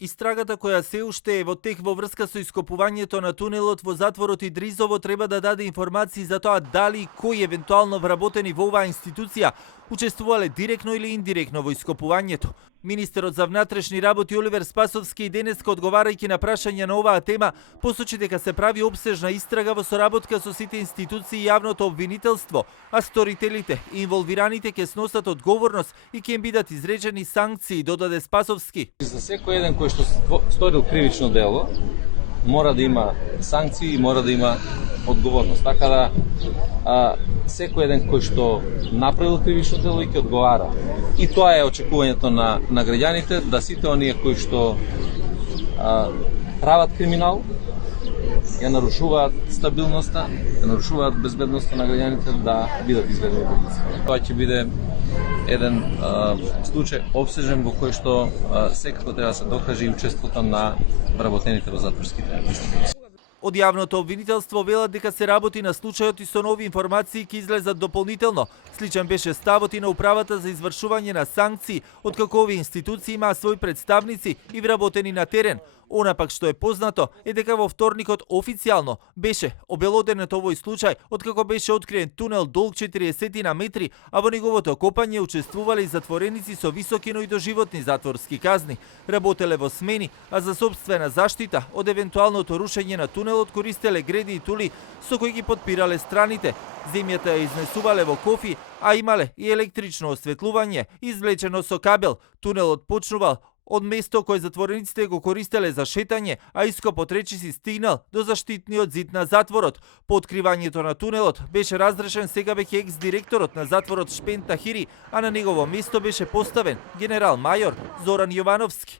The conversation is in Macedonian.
Истрагата која се уште е во тек во врска со ископувањето на тунелот во затворот Идризово треба да даде информации за тоа дали и кои евентуално вработени во оваа институција учествувале директно или индиректно во ископувањето. Министерот за внатрешни работи Оливер Спасовски и денеска одговарајќи на прашања на оваа тема посочи дека се прави опсежна истрага во соработка со сите институции и јавното обвинителство, а сторителите и инволвираните ќе сносат одговорност и ќе им бидат изречени санкции, додаде Спасовски. За секој еден кој што сторил кривично дело, мора да има санкции и мора да има одговорност. Така да секој еден кој што направил кривично дело и ќе одговара. И тоа е очекувањето на граѓаните, да сите оние кои што прават криминал, ја нарушуваат стабилноста, ја нарушуваат безбедноста на граѓаните, да бидат изведени во улица. Тоа ќе биде еден случај обсежен во кој што секако треба да се докаже и учеството на вработените во затворските институции. Од јавното обвинителство велат дека се работи на случајот и со нови информации ќе излезат дополнително. Сличен беше ставот и на управата за извршување на санкции, откако овие институции имаа своји представници и вработени на терен. Она пак што е познато е дека во вторникот официјално беше обелоденет овој случај откако беше откриен тунел долг 40 метри, а во неговото копање учествувале и затвореници со високи, но и доживотни затворски казни. Работеле во смени, а за сопствена заштита од евентуалното рушење на тунелот користеле греди и тули со кои ги подпирале страните. Земјата ја изнесувале во кофи, а имале и електрично осветлување, извлечено со кабел. Тунелот почнувал од место кое затворениците го користеле за шетање, а ископот речиси стигнал до заштитниот зид на затворот. По откривањето на тунелот беше разрешен сега веќе екс-директорот на затворот Шпен Тахири, а на негово место беше поставен генерал мајор Зоран Јовановски.